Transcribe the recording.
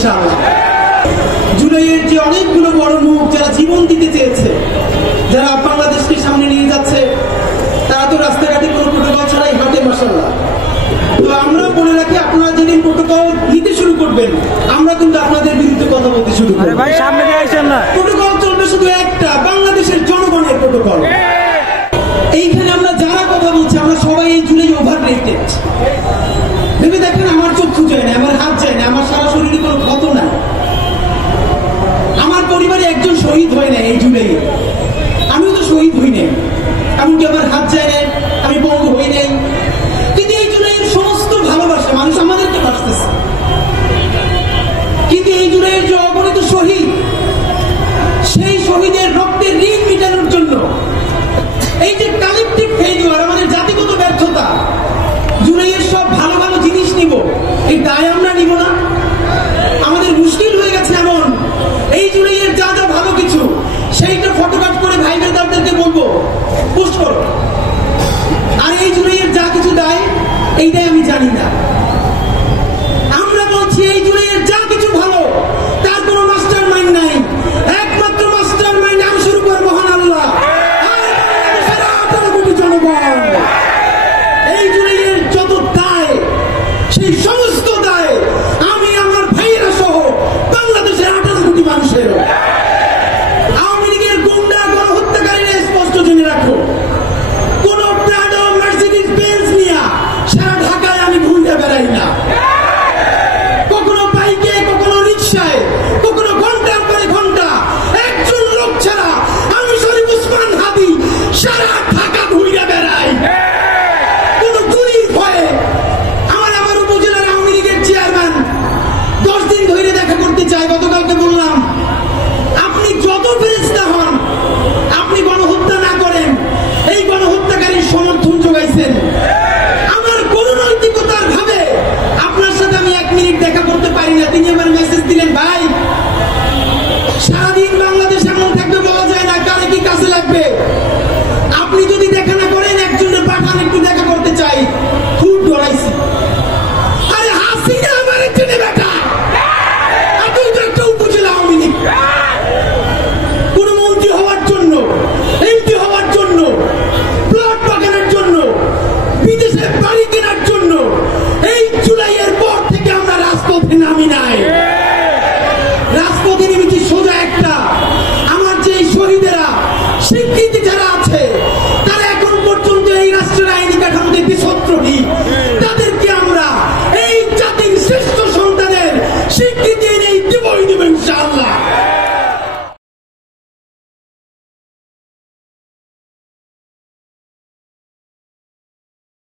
ইনশাআল্লাহ। জুলাইয়ের যে অনেকগুলো বড় মুখ যারা জীবন দিতে চেয়েছে, যারা বাংলাদেশকে সামনে নিয়ে যাচ্ছে, তারা তো রাস্তাঘাটে কোনো প্রোটোকল ছাড়াই হাঁটে মাশাআল্লাহ। তো আমরা বলে রাখি, আপনারা যেদিন প্রোটোকল নিতে শুরু করবেন, আমরা কিন্তু আপনাদের বিরুদ্ধে কথা বলতে শুরু করব। প্রোটোকল চলবে শুধু একটা, বাংলাদেশের জনগণের প্রোটোকল। এইখানে আমরা যারা কথা বলছি, আমরা সবাই এই জুলাই ওভার রেটেড। ভেবে দেখেন, আমার চক্ষু যায় না, আমার হাত যায় না, আমার সারা শরীরে কোনো ক্ষত নাই, আমার পরিবারে একজন শহীদ হয় না এই জুলাইয়ে, আমিও তো শহীদ হই নাই, এমনকি আমার হাত যায় নাই, আমি বঙ্গ হই নাই। কিন্তু এই জুলাইয়ের সমস্ত ভালোবাসা মানুষ আমাদেরকে বাঁচতেছে। কিন্তু এই জুলাইয়ের যে অগণিত শহীদ, সেই শহীদের রক্তের ঋণ মেটানোর জন্য এই যে কালেকটিভ ফেইলিওর, আমাদের জাতিগত ব্যর্থতা, জুলাইয়ের সব ভালো ভালো জিনিস নিব, এই দায় আমরা নিব না? আমাদের মুশকিল হয়ে গেছে এমন, এই জুলাইয়ের যা যা ভালো কিছু, সেইটা ফটোকাট করে ভাই বেদারদেরকে বলবো পোস্ট করো, আর এই জুলাইয়ের যা কিছু দায়, এই দায় আমি জানি না।